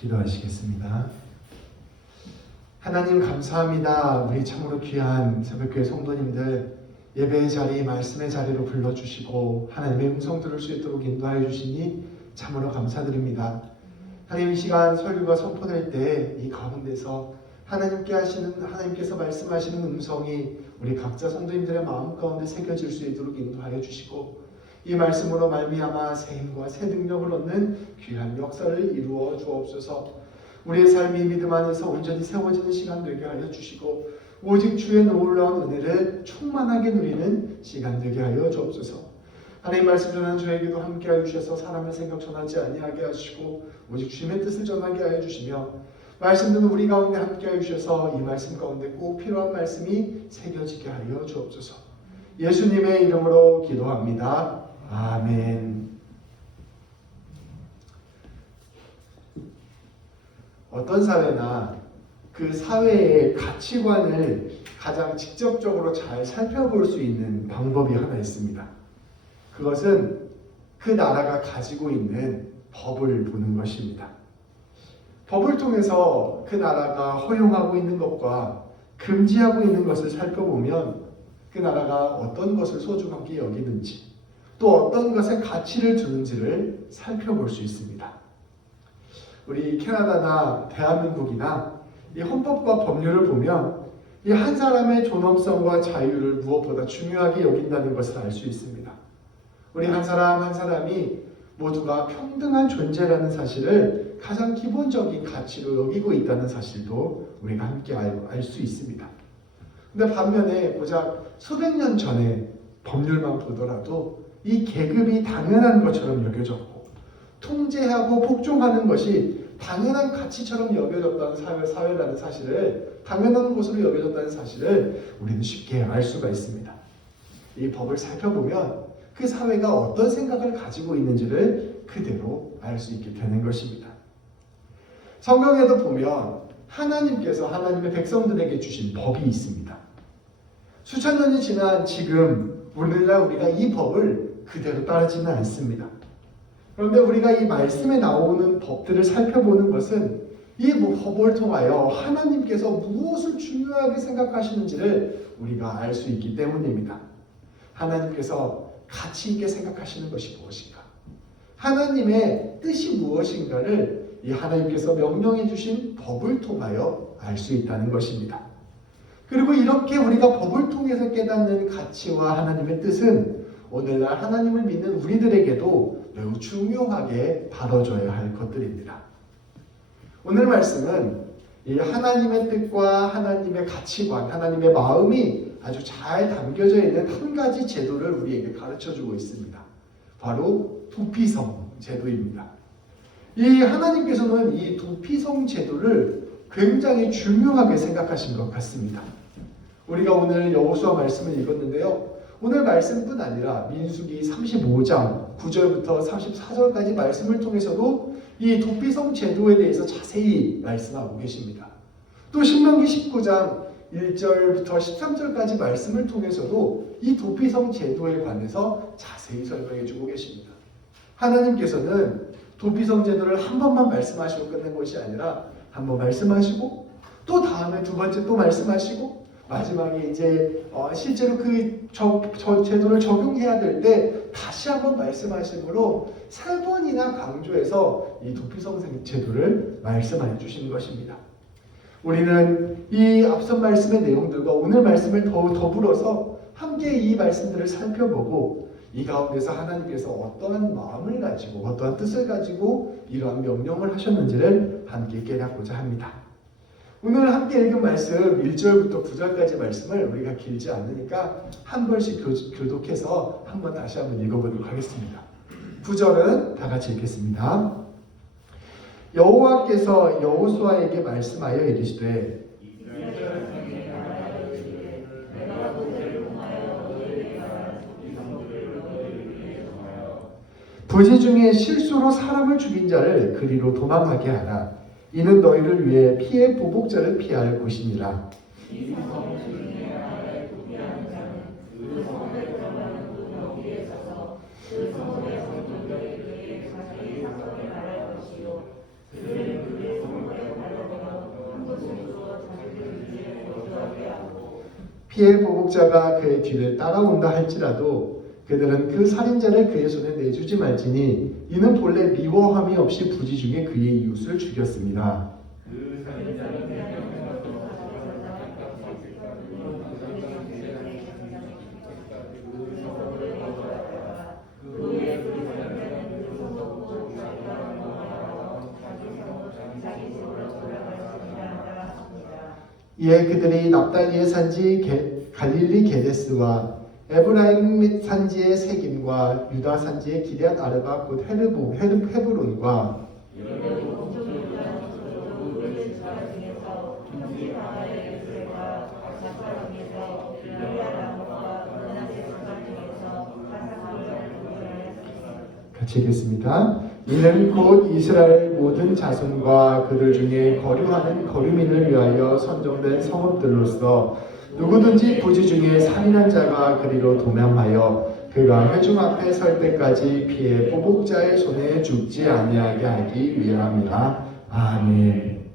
기도하시겠습니다. 하나님 감사합니다. 우리 참으로 귀한 새벽교회 성도님들 예배의 자리, 말씀의 자리로 불러주시고 하나님의 음성 들을 수 있도록 인도하여 주시니 참으로 감사드립니다. 하나님, 이 시간 설교가 선포될 때 이 가운데서 하나님께서 말씀하시는 음성이 우리 각자 성도님들의 마음 가운데 새겨질 수 있도록 인도하여 주시고, 이 말씀으로 말미암아 새 힘과 새 능력을 얻는 귀한 역사를 이루어 주옵소서. 우리의 삶이 믿음 안에서 온전히 세워지는 시간 되게 하여 주시고, 오직 주의 놀라운 은혜를 충만하게 누리는 시간 되게 하여 주옵소서. 하나님, 말씀 전하는 저에게도 함께하여 주셔서 사람의 생각 전하지 아니하게 하시고 오직 주님의 뜻을 전하게 하여 주시며, 말씀 듣는 우리 가운데 함께하여 주셔서 이 말씀 가운데 꼭 필요한 말씀이 새겨지게 하여 주옵소서. 예수님의 이름으로 기도합니다. 아멘. 어떤 사회나 그 사회의 가치관을 가장 직접적으로 잘 살펴볼 수 있는 방법이 하나 있습니다. 그것은 그 나라가 가지고 있는 법을 보는 것입니다. 법을 통해서 그 나라가 허용하고 있는 것과 금지하고 있는 것을 살펴보면 그 나라가 어떤 것을 소중하게 여기는지, 또 어떤 것에 가치를 두는지를 살펴볼 수 있습니다. 우리 캐나다나 대한민국이나 이 헌법과 법률을 보면 이 한 사람의 존엄성과 자유를 무엇보다 중요하게 여긴다는 것을 알 수 있습니다. 우리 한 사람 한 사람이 모두가 평등한 존재라는 사실을 가장 기본적인 가치로 여기고 있다는 사실도 우리가 함께 알 수 있습니다. 근데 반면에 고작 수백 년 전에 법률만 보더라도 이 계급이 당연한 것처럼 여겨졌고, 통제하고 복종하는 것이 당연한 가치처럼 여겨졌다는 사회라는 사실을, 당연한 것으로 여겨졌다는 사실을 우리는 쉽게 알 수가 있습니다. 이 법을 살펴보면 그 사회가 어떤 생각을 가지고 있는지를 그대로 알 수 있게 되는 것입니다. 성경에도 보면 하나님께서 하나님의 백성들에게 주신 법이 있습니다. 수천 년이 지난 지금 오늘날 우리가 이 법을 그대로 따르지는 않습니다. 그런데 우리가 이 말씀에 나오는 법들을 살펴보는 것은 이 법을 통하여 하나님께서 무엇을 중요하게 생각하시는지를 우리가 알 수 있기 때문입니다. 하나님께서 가치 있게 생각하시는 것이 무엇인가? 하나님의 뜻이 무엇인가를 이 하나님께서 명령해 주신 법을 통하여 알 수 있다는 것입니다. 그리고 이렇게 우리가 법을 통해서 깨닫는 가치와 하나님의 뜻은 오늘날 하나님을 믿는 우리들에게도 매우 중요하게 다뤄져야 할 것들입니다. 오늘 말씀은 이 하나님의 뜻과 하나님의 가치관, 하나님의 마음이 아주 잘 담겨져 있는 한 가지 제도를 우리에게 가르쳐주고 있습니다. 바로 도피성 제도입니다. 이 하나님께서는 이 도피성 제도를 굉장히 중요하게 생각하신 것 같습니다. 우리가 오늘 여호수아 말씀을 읽었는데요. 오늘 말씀뿐 아니라 민수기 35장 9절부터 34절까지 말씀을 통해서도 이 도피성 제도에 대해서 자세히 말씀하고 계십니다. 또 신명기 19장 1절부터 13절까지 말씀을 통해서도 이 도피성 제도에 관해서 자세히 설명해 주고 계십니다. 하나님께서는 도피성 제도를 한 번만 말씀하시고 끝낸 것이 아니라 한 번 말씀하시고 또 다음에 두 번째 또 말씀하시고 마지막에 이제 실제로 그 제도를 적용해야 될 때 다시 한번 말씀하심으로 세 번이나 강조해서 이 도피성 제도를 말씀해 주시는 것입니다. 우리는 이 앞선 말씀의 내용들과 오늘 말씀을 더불어서 함께 이 말씀들을 살펴보고 이 가운데서 하나님께서 어떠한 마음을 가지고 어떠한 뜻을 가지고 이러한 명령을 하셨는지를 함께 깨닫고자 합니다. 오늘 함께 읽은 말씀 1절부터 9절까지 말씀을 우리가 길지 않으니까 한 번씩 교독해서 한번 다시 한번 읽어보도록 하겠습니다. 9절은 다 같이 읽겠습니다. 여호와께서 여호수아에게 말씀하여 이르시되 부지 중에 실수로 사람을 죽인 자를 그리로 도망하게 하라. 이는 너희를 위해 피해 보복자를 피할 곳이니라. 그 성문의 성도들에게 자기의 사건을 말할 것이요 그들은 그의 피해 보복자가 그의 뒤를 따라온다 할지라도 그들은 그 살인자를 그의 손에 내주지 말지니 이는 본래 미워함이 없이 부지 중에 그의 이웃을 죽였습니다. 이에 그들이 납달리의 산지 갈릴리 게데스와 에브라임 산지의 세김과 유다 산지의 기럇 아르바 곧 헤브론과 같이 읽겠습니다. 이는 곧 이스라엘 모든 자손과 그들 중에 거류하는 거류민을 위하여 선정된 성읍들로서 누구든지 부지 중에 살인한 자가 그리로 도망하여 그가 회중 앞에 설 때까지 피해 보복자의 손에 죽지 아니하게 하기 위함이라. 아멘.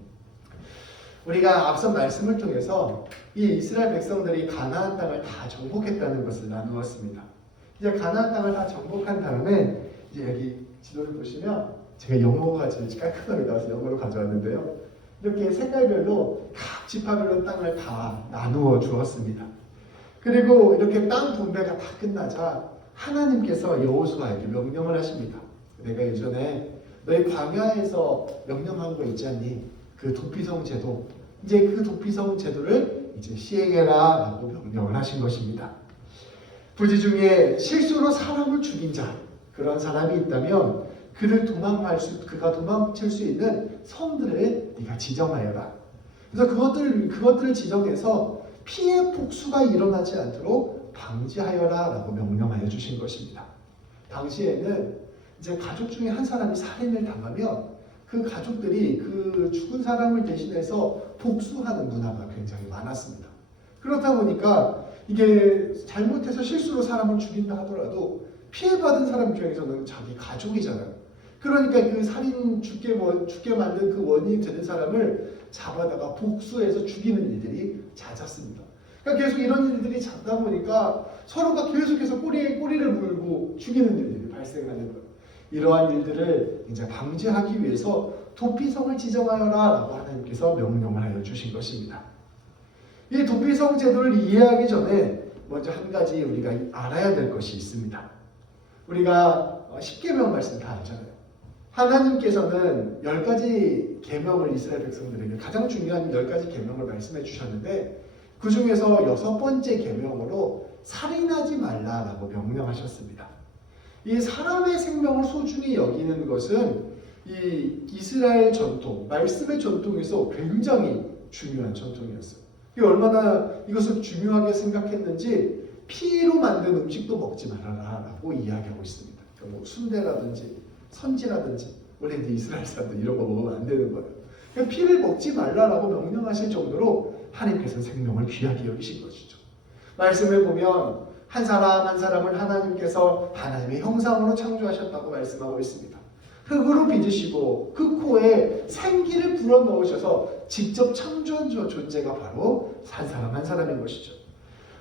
우리가 앞선 말씀을 통해서 이 이스라엘 백성들이 가나안 땅을 다 정복했다는 것을 나누었습니다. 이제 가나안 땅을 다 정복한 다음에 이제 여기 지도를 보시면 제가 영어가 지금 깔끔하게 나와서 영어로 가져왔는데요. 이렇게 색깔별로 각 지파별로 땅을 다 나누어 주었습니다. 그리고 이렇게 땅 분배가 다 끝나자 하나님께서 여호수아에게 명령을 하십니다. 내가 예전에 너희 광야에서 명령한 거 있지 않니? 그 도피성 제도. 이제 그 도피성 제도를 이제 시행해라라고 명령을 하신 것입니다. 부지 중에 실수로 사람을 죽인 자, 그런 사람이 있다면 그가 도망칠 수 있는 성들을 네가 지정하여라. 그래서 그것들을 지정해서 피해 복수가 일어나지 않도록 방지하여라라고 명령하여 주신 것입니다. 당시에는 이제 가족 중에 한 사람이 살인을 당하면 그 가족들이 그 죽은 사람을 대신해서 복수하는 문화가 굉장히 많았습니다. 그렇다 보니까 이게 잘못해서 실수로 사람을 죽인다 하더라도 피해받은 사람 중에서는 자기 가족이잖아요. 그러니까 그 살인 죽게 만든 그 원인이 되는 사람을 잡아다가 복수해서 죽이는 일들이 잦았습니다. 그러니까 계속 이런 일들이 잦다 보니까 서로가 계속해서 꼬리를 물고 죽이는 일들이 발생하는 거예요. 이러한 일들을 이제 방지하기 위해서 도피성을 지정하여라라고 하나님께서 명령을 하여 주신 것입니다. 이 도피성 제도를 이해하기 전에 먼저 한 가지 우리가 알아야 될 것이 있습니다. 우리가 십계명 말씀 다 알잖아요. 하나님께서는 10가지 계명을 이스라엘 백성들에게 가장 중요한 10가지 계명을 말씀해 주셨는데 그 중에서 6번째 계명으로 살인하지 말라라고 명령하셨습니다. 이 사람의 생명을 소중히 여기는 것은 이 이스라엘 전통, 말씀의 전통에서 굉장히 중요한 전통이었어요. 이게 얼마나 이것을 중요하게 생각했는지 피로 만든 음식도 먹지 말아라 라고 이야기하고 있습니다. 뭐 순대라든지 선지라든지 원래 이스라엘 사람들 이런 거 먹으면 안 되는 거예요. 그러니까 피를 먹지 말라라고 명령하실 정도로 하나님께서 생명을 귀하게 여기신 것이죠. 말씀을 보면 한 사람 한 사람을 하나님께서 하나님의 형상으로 창조하셨다고 말씀하고 있습니다. 흙으로 빚으시고 그 코에 생기를 불어넣으셔서 직접 창조한 존재가 바로 한 사람 한 사람인 것이죠.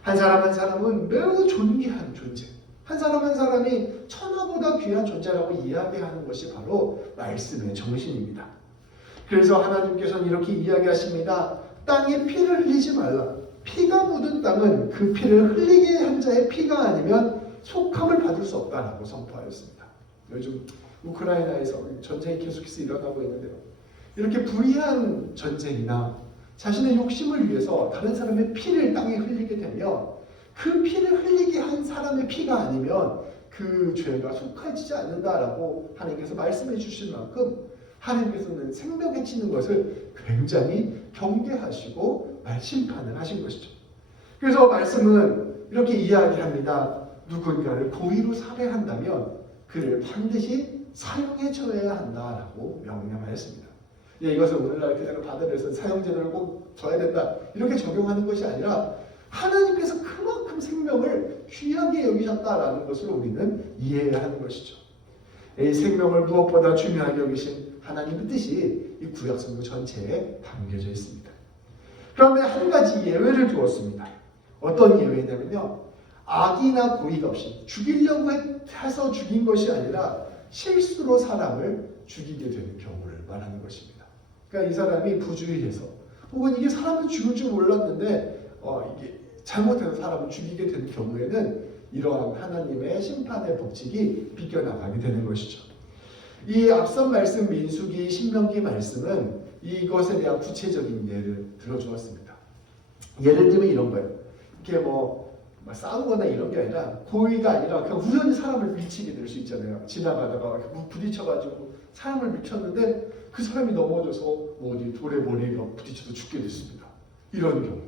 한 사람 한 사람은 매우 존귀한 존재, 한 사람 한 사람이 천하보다 귀한 존재라고 이야기하는 것이 바로 말씀의 정신입니다. 그래서 하나님께서는 이렇게 이야기하십니다. 땅에 피를 흘리지 말라. 피가 묻은 땅은 그 피를 흘리게 한 자의 피가 아니면 속함을 받을 수 없다라고 선포하였습니다. 요즘 우크라이나에서 전쟁이 계속해서 일어나고 있는데요. 이렇게 불의한 전쟁이나 자신의 욕심을 위해서 다른 사람의 피를 땅에 흘리게 되면 그 피를 흘리게 한 사람의 피가 아니면 그 죄가 속하지 않는다라고 하나님께서 말씀해 주신 만큼 하나님께서는 생명 해치는 것을 굉장히 경계하시고 심판을 하신 것이죠. 그래서 말씀은 이렇게 이야기합니다. 누군가를 고의로 살해한다면 그를 반드시 사형해줘야 한다라고 명령하였습니다. 이것을 오늘날 그대로 받아들여서 사형제도를 꼭 져야 된다 이렇게 적용하는 것이 아니라 하나님께서 그만큼 생명을 귀하게 여기셨다라는 것을 우리는 이해해야 하는 것이죠. 이 생명을 무엇보다 중요하게 여기신 하나님의 뜻이 이 구약성경 전체에 담겨져 있습니다. 그런데 한 가지 예외를 두었습니다. 어떤 예외냐면요. 악이나 고의가 없이 죽이려고 해서 죽인 것이 아니라 실수로 사람을 죽이게 되는 경우를 말하는 것입니다. 그러니까 이 사람이 부주의해서 혹은 이게 사람을 죽을 줄 몰랐는데 이게 잘못해서 사람을 죽이게 된 경우에는 이러한 하나님의 심판의 법칙이 비껴나가게 되는 것이죠. 이 앞선 말씀 민수기 신명기 말씀은 이것에 대한 구체적인 예를 들어주었습니다. 예를 들면 이런 거예요. 이렇게 싸우거나 이런 게 아니라 고의가 아니라 그냥 우연히 사람을 밀치게 될 수 있잖아요. 지나가다가 부딪혀가지고 사람을 밀쳤는데 그 사람이 넘어져서 어디 돌에 머리가 부딪혀서 죽게 됐습니다. 이런 경우.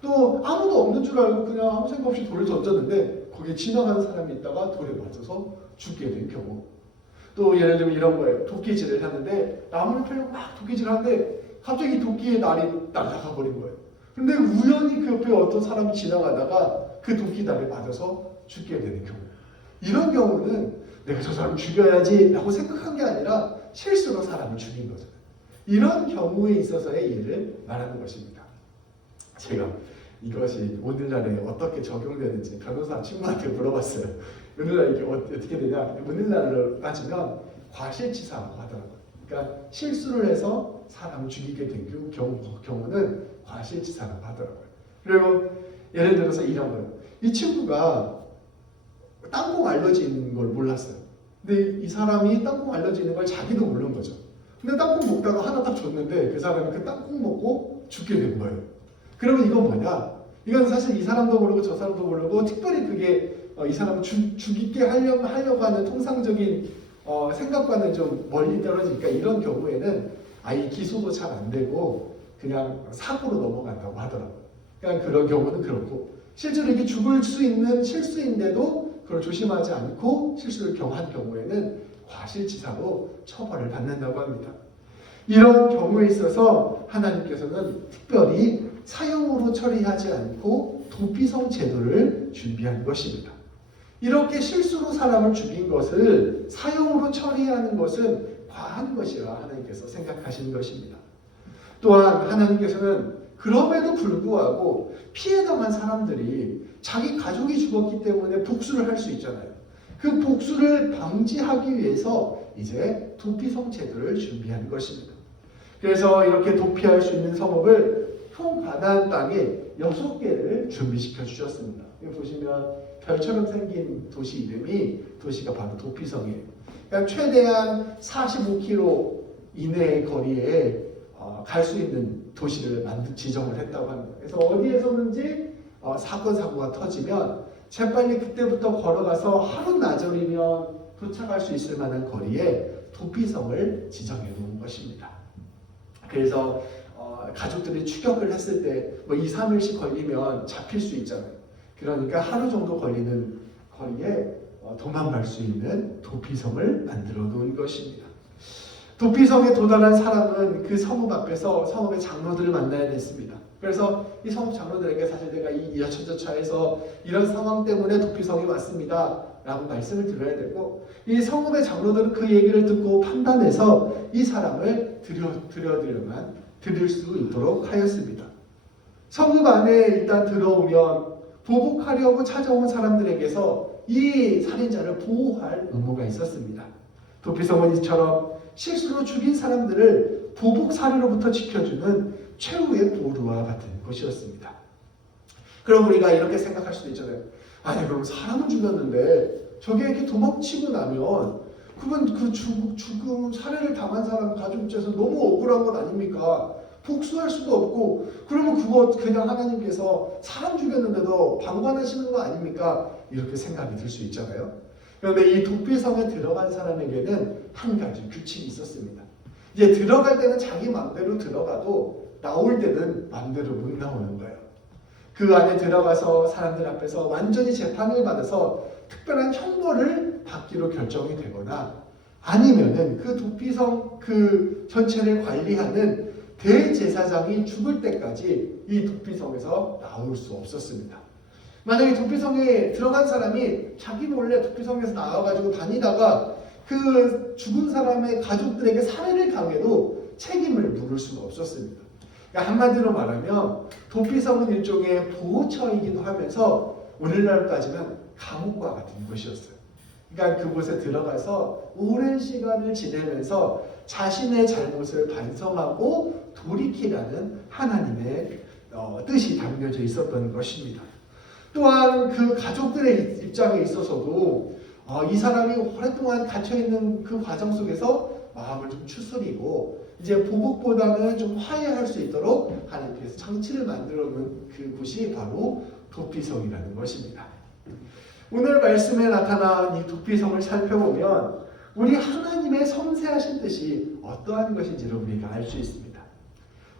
또 아무도 없는 줄 알고 그냥 아무 생각 없이 돌을 던졌는데 거기에 지나가는 사람이 있다가 돌에 맞아서 죽게 된 경우. 또 예를 들면 이런 거예요. 도끼질을 하는데 나무를 펴고 막 도끼질을 하는데 갑자기 도끼의 날이 날아가 버린 거예요. 근데 우연히 그 옆에 어떤 사람이 지나가다가 그 도끼날에 맞아서 죽게 되는 경우. 이런 경우는 내가 저 사람 죽여야지 라고 생각한 게 아니라 실수로 사람을 죽인 거죠. 이런 경우에 있어서의 예를 말하는 것입니다. 제가 이것이 오늘날에 어떻게 적용되는지 변호사 친구한테 물어봤어요. 오늘날 이게 어떻게 되냐? 오늘날로 따지면 과실치사라고 하더라고요. 그러니까 실수를 해서 사람을 죽이게 된 경우는 과실치사라고 하더라고요. 그리고 예를 들어서 이런 거예요. 이 친구가 땅콩 알러지 있는 걸 몰랐어요. 근데 이 사람이 땅콩 알러지 있는 걸 자기도 모르는 거죠. 근데 땅콩 먹다가 하나 딱 줬는데 그 사람이 그 땅콩 먹고 죽게 된 거예요. 그러면 이건 뭐냐? 이건 사실 이 사람도 모르고 저 사람도 모르고 특별히 그게 이 사람 죽이게 하려고 하는 통상적인 생각과는 좀 멀리 떨어지니까 이런 경우에는 아예 기소도 잘 안 되고 그냥 사고로 넘어간다고 하더라고요. 그러니까 그런 경우는 그렇고 실제로 이게 죽을 수 있는 실수인데도 그걸 조심하지 않고 실수를 경한 경우에는 과실치사로 처벌을 받는다고 합니다. 이런 경우에 있어서 하나님께서는 특별히 사형으로 처리하지 않고 도피성 제도를 준비한 것입니다. 이렇게 실수로 사람을 죽인 것을 사형으로 처리하는 것은 과한 것이라 하나님께서 생각하시는 것입니다. 또한 하나님께서는 그럼에도 불구하고 피해당한 사람들이 자기 가족이 죽었기 때문에 복수를 할 수 있잖아요. 그 복수를 방지하기 위해서 이제 도피성 제도를 준비한 것입니다. 그래서 이렇게 도피할 수 있는 성읍을 총 가나안 땅에 6개를 준비시켜 주셨습니다. 여기 보시면 별처럼 생긴 도시 이름이 도시가 바로 도피성이에요. 그러니까 최대한 45km 이내의 거리에 갈 수 있는 도시를 지정을 했다고 합니다. 그래서 어디에서든지 사고가 터지면 재빨리 그때부터 걸어가서 하루 나절이면 도착할 수 있을 만한 거리에 도피성을 지정해 놓은 것입니다. 그래서 가족들이 추격을 했을 때 2, 3일씩 걸리면 잡힐 수 있잖아요. 그러니까 하루 정도 걸리는 거리에 도망갈 수 있는 도피성을 만들어 놓은 것입니다. 도피성에 도달한 사람은 그 성읍 앞에서 성읍의 장로들을 만나야 됐습니다. 그래서 이 성읍 장로들에게 사실 내가 이 여차저차해서 이런 상황 때문에 도피성에 왔습니다 라고 말씀을 드려야 되고, 이 성읍의 장로들은 그 얘기를 듣고 판단해서 이 사람을 드릴 수 있도록 하였습니다. 성읍 안에 일단 들어오면 보복하려고 찾아온 사람들에게서 이 살인자를 보호할 의무가 있었습니다. 도피성은 이처럼 실수로 죽인 사람들을 보복 살해로부터 지켜주는 최후의 보루와 같은 것이었습니다. 그럼 우리가 이렇게 생각할 수도 있잖아요. 아니 그럼 사람은 죽였는데 저게 이렇게 도망치고 나면 그건 그 죽음 살해를 당한 사람 가족 입장에서 너무 억울한 것 아닙니까? 복수할 수도 없고 그러면 그거 그냥 하나님께서 사람 죽였는데도 방관하시는 거 아닙니까? 이렇게 생각이 들 수 있잖아요. 그런데 이 도피성에 들어간 사람에게는 한 가지 규칙이 있었습니다. 이제 들어갈 때는 자기 마음대로 들어가도 나올 때는 마음대로 못 나오는 거예요. 그 안에 들어가서 사람들 앞에서 완전히 재판을 받아서 특별한 형벌을 받기로 결정이 되거나 아니면은 그 도피성 그 전체를 관리하는 대제사장이 죽을 때까지 이 도피성에서 나올 수 없었습니다. 만약에 도피성에 들어간 사람이 자기 몰래 도피성에서 나와가지고 다니다가 그 죽은 사람의 가족들에게 살해를 당해도 책임을 물을 수가 없었습니다. 그러니까 한마디로 말하면 도피성은 일종의 보호처이기도 하면서 오늘날로 따지면 감옥과 같은 곳이었어요. 그러니까 그곳에 들어가서 오랜 시간을 지내면서 자신의 잘못을 반성하고 돌이키라는 하나님의 뜻이 담겨져 있었던 것입니다. 또한 그 가족들의 입장에 있어서도 이 사람이 오랫동안 갇혀있는 그 과정 속에서 마음을 좀 추스리고 이제 보복보다는 좀 화해할 수 있도록 하나님께서 장치를 만들어 놓은 그곳이 바로 도피성이라는 것입니다. 오늘 말씀에 나타난 이 도피성을 살펴보면 우리 하나님의 섬세하신 뜻이 어떠한 것인지를 우리가 알 수 있습니다.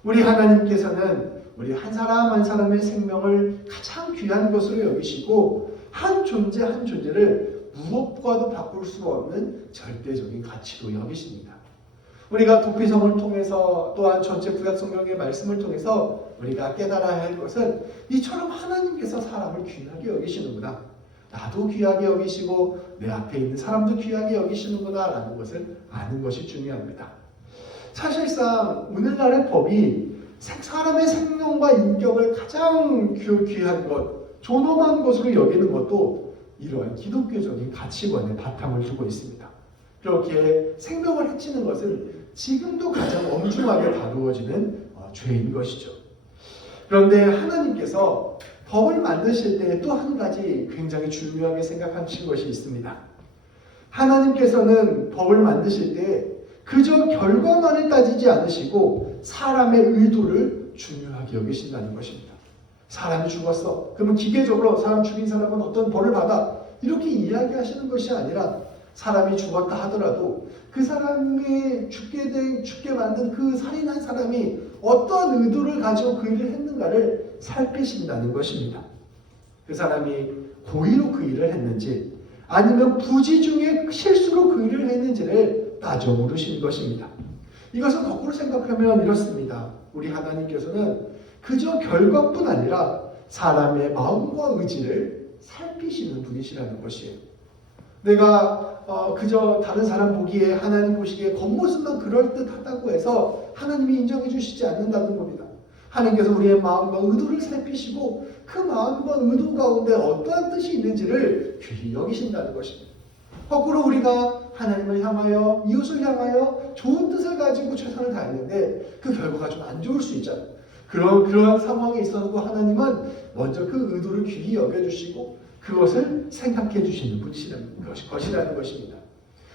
우리 하나님께서는 우리 한 사람 한 사람의 생명을 가장 귀한 것으로 여기시고 한 존재 한 존재를 무엇과도 바꿀 수 없는 절대적인 가치로 여기십니다. 우리가 도피성을 통해서 또한 전체 구약 성경의 말씀을 통해서 우리가 깨달아야 할 것은 이처럼 하나님께서 사람을 귀하게 여기시는구나. 나도 귀하게 여기시고 내 앞에 있는 사람도 귀하게 여기시는구나 라는 것을 아는 것이 중요합니다. 사실상 오늘날의 법이 사람의 생명과 인격을 가장 귀한 것, 존엄한 것으로 여기는 것도 이러한 기독교적인 가치관에 바탕을 두고 있습니다. 그렇게 생명을 해치는 것은 지금도 가장 엄중하게 다루어지는 죄인 것이죠. 그런데 하나님께서 법을 만드실 때 또 한 가지 굉장히 중요하게 생각하신 것이 있습니다. 하나님께서는 법을 만드실 때 그저 결과만을 따지지 않으시고 사람의 의도를 중요하게 여기신다는 것입니다. 사람이 죽었어. 그러면 기계적으로 사람 죽인 사람은 어떤 벌을 받아. 이렇게 이야기하시는 것이 아니라 사람이 죽었다 하더라도 그 사람이 죽게 만든 그 살인한 사람이 어떤 의도를 가지고 그 일을 했는가를 살피신다는 것입니다. 그 사람이 고의로 그 일을 했는지 아니면 부지 중에 실수로 그 일을 했는지를 따져 물으신 것입니다. 이것은 거꾸로 생각하면 이렇습니다. 우리 하나님께서는 그저 결과뿐 아니라 사람의 마음과 의지를 살피시는 분이시라는 것이에요. 내가 그저 다른 사람 보기에 하나님 보시기에 겉모습만 그럴듯하다고 해서 하나님이 인정해 주시지 않는다는 겁니다. 하나님께서 우리의 마음과 의도를 살피시고 그 마음과 의도 가운데 어떠한 뜻이 있는지를 귀히 여기신다는 것입니다. 거꾸로 우리가 하나님을 향하여 이웃을 향하여 좋은 뜻을 가지고 최선을 다했는데 그 결과가 좀 안 좋을 수 있잖아요. 그러한 상황에 있어서도 하나님은 먼저 그 의도를 귀히 여겨주시고 그것을 생각해 주시는 것이라는 것입니다.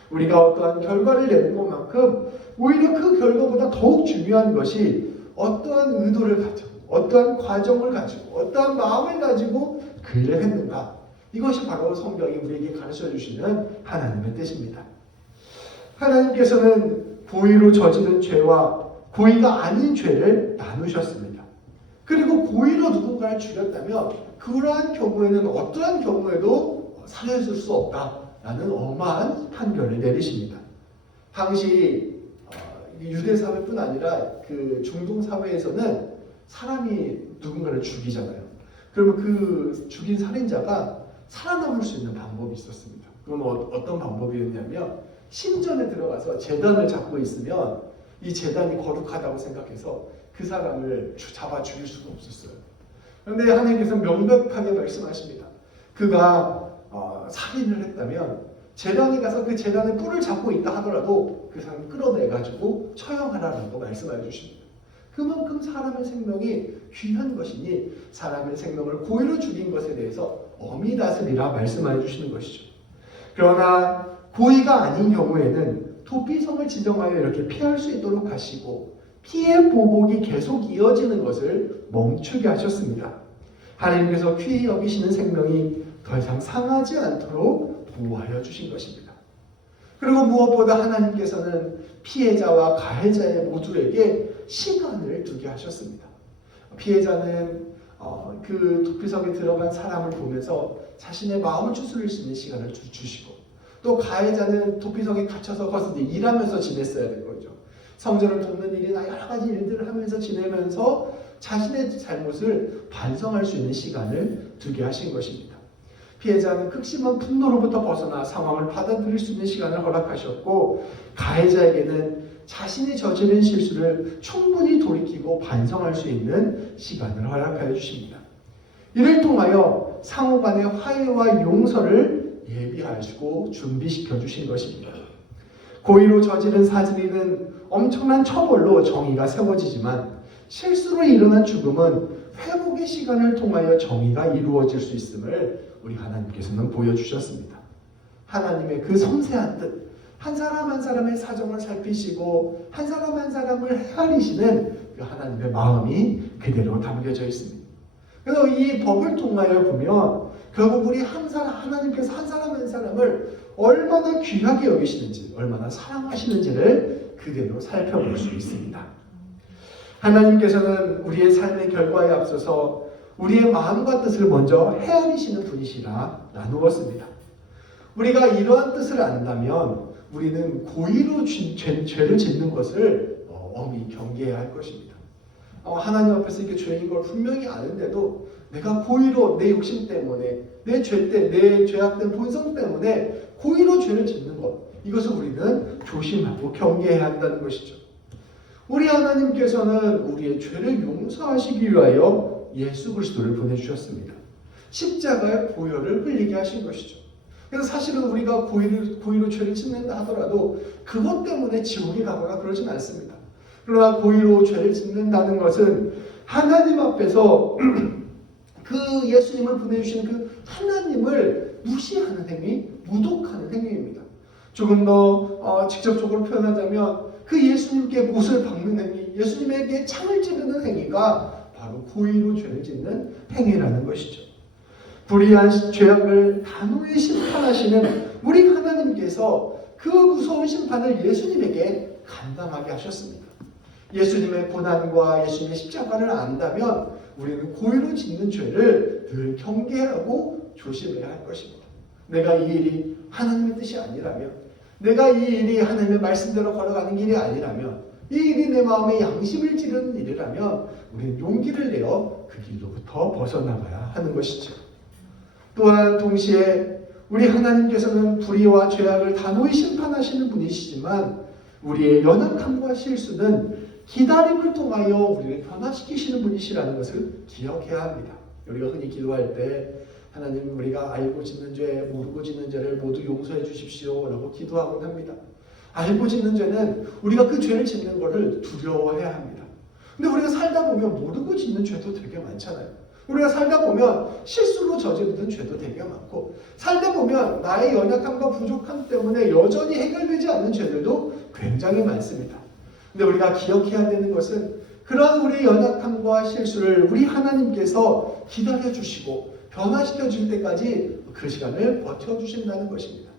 우리가 어떠한 결과를 내는 것만큼 오히려 그 결과보다 더욱 중요한 것이 어떠한 의도를 가지고 어떠한 과정을 가지고 어떠한 마음을 가지고 그 일을 했는가. 이것이 바로 성경이 우리에게 가르쳐 주시는 하나님의 뜻입니다. 하나님께서는 고의로 저지른 죄와 고의가 아닌 죄를 나누셨습니다. 그리고 고의로 누군가를 죽였다면 그러한 경우에는 어떠한 경우에도 살려줄 수 없다라는 엄한 판결을 내리십니다. 당시 유대 사회뿐 아니라 그 중동 사회에서는 사람이 누군가를 죽이잖아요. 그러면 그 죽인 살인자가 살아남을 수 있는 방법이 있었습니다. 그건 어떤 방법이었냐면 신전에 들어가서 제단을 잡고 있으면 이 제단이 거룩하다고 생각해서 그 사람을 잡아 죽일 수가 없었어요. 그런데 하나님께서 명백하게 말씀하십니다. 그가 살인을 했다면 제단에 가서 그 제단의 뿔을 잡고 있다 하더라도 그 사람을 끌어내가지고 처형하라고 말씀해 주십니다. 그만큼 사람의 생명이 귀한 것이니 사람의 생명을 고의로 죽인 것에 대해서 엄히 다스리라 말씀해 주시는 것이죠. 그러나 고의가 아닌 경우에는 도피성을 지정하여 이렇게 피할 수 있도록 하시고 피해 보복이 계속 이어지는 것을 멈추게 하셨습니다. 하나님께서 귀히 여기시는 생명이 더 이상 상하지 않도록 보호하여 주신 것입니다. 그리고 무엇보다 하나님께서는 피해자와 가해자의 모두에게 시간을 두게 하셨습니다. 피해자는 그 도피성에 들어간 사람을 보면서 자신의 마음을 추스릴 수 있는 시간을 주시고 또 가해자는 도피성에 갇혀서 거기서 일하면서 지냈어야 된 거죠. 성전을 돕는 일이나 여러 가지 일들을 하면서 지내면서 자신의 잘못을 반성할 수 있는 시간을 두게 하신 것입니다. 피해자는 극심한 분노로부터 벗어나 상황을 받아들일 수 있는 시간을 허락하셨고 가해자에게는 자신이 저지른 실수를 충분히 돌이키고 반성할 수 있는 시간을 허락하여 주십니다. 이를 통하여 상호 간의 화해와 용서를 예비하시고 준비시켜 주신 것입니다. 고의로 저지른 사진이는 엄청난 처벌로 정의가 세워지지만 실수로 일어난 죽음은 회복의 시간을 통하여 정의가 이루어질 수 있음을 우리 하나님께서는 보여주셨습니다. 하나님의 그 섬세한 뜻, 한 사람 한 사람의 사정을 살피시고 한 사람 한 사람을 헤아리시는 그 하나님의 마음이 그대로 담겨져 있습니다. 그래서 이 법을 통하여 보면 결국 우리 하나님께서 한 사람 한 사람을 얼마나 귀하게 여기시는지, 얼마나 사랑하시는지를 그대로 살펴볼 수 있습니다. 하나님께서는 우리의 삶의 결과에 앞서서 우리의 마음과 뜻을 먼저 헤아리시는 분이시라 나누었습니다. 우리가 이러한 뜻을 안다면 우리는 고의로 죄를 짓는 것을 엄히 경계해야 할 것입니다. 하나님 앞에서 이게 죄인 걸 분명히 아는데도 내가 고의로 내 욕심 때문에, 내 죄악된 본성 때문에 고의로 죄를 짓는 것, 이것을 우리는 조심하고 경계해야 한다는 것이죠. 우리 하나님께서는 우리의 죄를 용서하시기 위하여 예수 그리스도를 보내주셨습니다. 십자가의 보혈을 흘리게 하신 것이죠. 그래서 사실은 우리가 고의로 죄를 짓는다 하더라도 그것 때문에 지옥에 가거나 그러진 않습니다. 그러나 고의로 죄를 짓는다는 것은 하나님 앞에서 그 예수님을 보내주신 그 하나님을 무시하는 행위, 무독하는 행위입니다. 조금 더 직접적으로 표현하자면 그 예수님께 못을 박는 행위, 예수님에게 창을 찌르는 행위가 바로 고의로 죄를 짓는 행위라는 것이죠. 불의한 죄악을 단호히 심판하시는 우리 하나님께서 그 무서운 심판을 예수님에게 감당하게 하셨습니다. 예수님의 고난과 예수님의 십자가를 안다면 우리는 고의로 짓는 죄를 늘 경계하고 조심해야 할 것입니다. 내가 이 일이 하나님의 뜻이 아니라면, 내가 이 일이 하나님의 말씀대로 걸어가는 길이 아니라면, 이 일이 내 마음에 양심을 찌르는 일이라면 우리는 용기를 내어 그 길로부터 벗어나가야 하는 것이죠. 또한 동시에 우리 하나님께서는 불의와 죄악을 단호히 심판하시는 분이시지만 우리의 연약함과 실수는 기다림을 통하여 우리를 변화시키시는 분이시라는 것을 기억해야 합니다. 우리가 흔히 기도할 때 하나님, 우리가 알고 짓는 죄, 모르고 짓는 죄를 모두 용서해 주십시오 라고 기도하곤 합니다. 알고 짓는 죄는 우리가 그 죄를 짓는 것을 두려워해야 합니다. 근데 우리가 살다 보면 모르고 짓는 죄도 되게 많잖아요. 우리가 살다 보면 실수로 저지르는 죄도 되게 많고, 살다 보면 나의 연약함과 부족함 때문에 여전히 해결되지 않는 죄들도 굉장히 많습니다. 근데 우리가 기억해야 되는 것은 그런 우리 연약함과 실수를 우리 하나님께서 기다려주시고 변화시켜 줄 때까지 그 시간을 버텨주신다는 것입니다.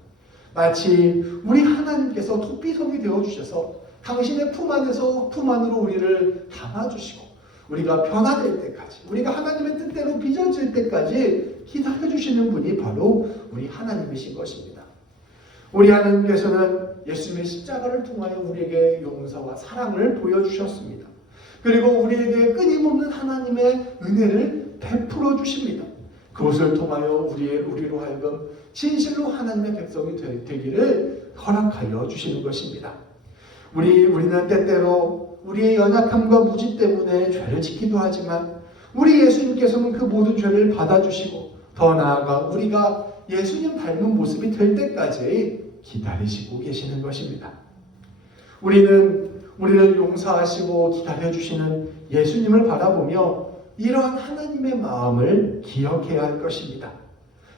마치 우리 하나님께서 토끼손이 되어주셔서 당신의 품 안으로 우리를 담아주시고 우리가 변화될 때까지, 우리가 하나님의 뜻대로 빚어질 때까지 기다려주시는 분이 바로 우리 하나님이신 것입니다. 우리 하나님께서는 예수님의 십자가를 통하여 우리에게 용서와 사랑을 보여주셨습니다. 그리고 우리에게 끊임없는 하나님의 은혜를 베풀어 주십니다. 그것을 통하여 우리로 하여금 진실로 하나님의 백성이 되기를 허락하여 주시는 것입니다. 우리는 때때로 우리의 연약함과 무지 때문에 죄를 짓기도 하지만 우리 예수님께서는 그 모든 죄를 받아주시고 더 나아가 우리가 예수님 닮은 모습이 될 때까지 기다리시고 계시는 것입니다. 우리를 용서하시고 기다려주시는 예수님을 바라보며 이러한 하나님의 마음을 기억해야 할 것입니다.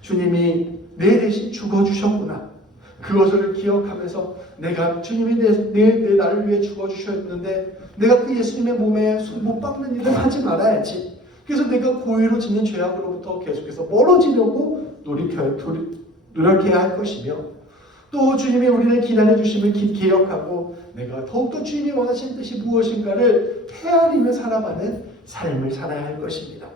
주님이 내 대신 죽어주셨구나. 그것을 기억하면서 내가 주님이 내 나를 위해 죽어주셨는데 내가 그 예수님의 몸에 손 못 박는 일을 하지 말아야지. 그래서 내가 고의로 짓는 죄악으로부터 계속해서 멀어지려고 노력해야 할 것이며, 또 주님이 우리를 기다려주심을 기억하고 내가 더욱더 주님이 원하시는 뜻이 무엇인가를 헤아리며 살아가는 삶을 살아야 할 것입니다.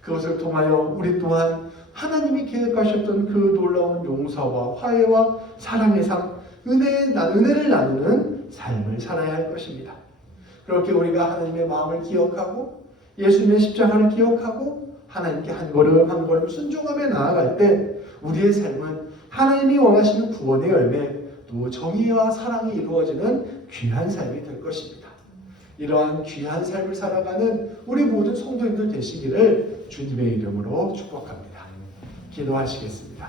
그것을 통하여 우리 또한 하나님이 계획하셨던 그 놀라운 용서와 화해와 사랑의 삶, 은혜를 나누는 삶을 살아야 할 것입니다. 그렇게 우리가 하나님의 마음을 기억하고 예수님의 십자가를 기억하고 하나님께 한 걸음 한 걸음 순종하며 나아갈 때 우리의 삶은 하나님이 원하시는 구원의 열매, 또 정의와 사랑이 이루어지는 귀한 삶이 될 것입니다. 이러한 귀한 삶을 살아가는 우리 모든 성도님들 되시기를 주님의 이름으로 축복합니다. 기도하시겠습니다.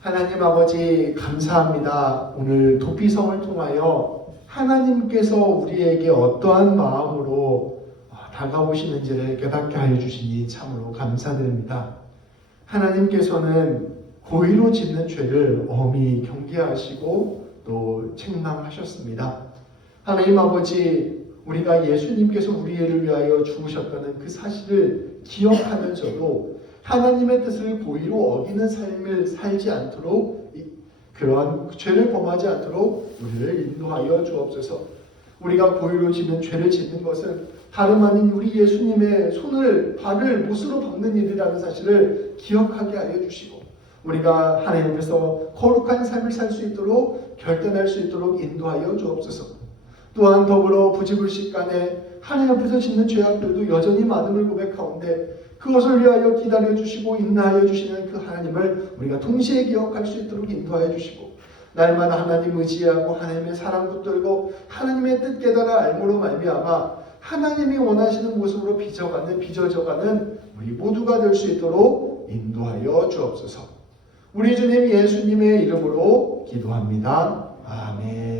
하나님 아버지 감사합니다. 오늘 도피성을 통하여 하나님께서 우리에게 어떠한 마음으로 다가오시는지를 깨닫게 하여 주시니 참으로 감사드립니다. 하나님께서는 고의로 짓는 죄를 엄히 경계하시고 또 책망하셨습니다. 하나님 아버지, 우리가 예수님께서 우리를 위하여 죽으셨다는 그 사실을 기억하면서도 하나님의 뜻을 고의로 어기는 삶을 살지 않도록, 그러한 죄를 범하지 않도록 우리를 인도하여 주옵소서. 우리가 고의로 짓는 죄를 짓는 것은 다름 아닌 우리 예수님의 손을 발을 못으로 박는 일이라는 사실을 기억하게 하여 주시고, 우리가 하나님 앞에서 거룩한 삶을 살 수 있도록 결단할 수 있도록 인도하여 주옵소서. 또한 더불어 부지불식간에 하나님 앞에서 짓는 죄악들도 여전히 많음을 고백하온데 그것을 위하여 기다려 주시고 인내하여 주시는 그 하나님을 우리가 동시에 기억할 수 있도록 인도하여 주시고, 날마다 하나님 의지하고 하나님의 사랑 붙들고 하나님의 뜻 깨달아 알므로 말미암아 하나님이 원하시는 모습으로 빚어져가는 우리 모두가 될 수 있도록 인도하여 주옵소서. 우리 주님 예수님의 이름으로 기도합니다. 아멘.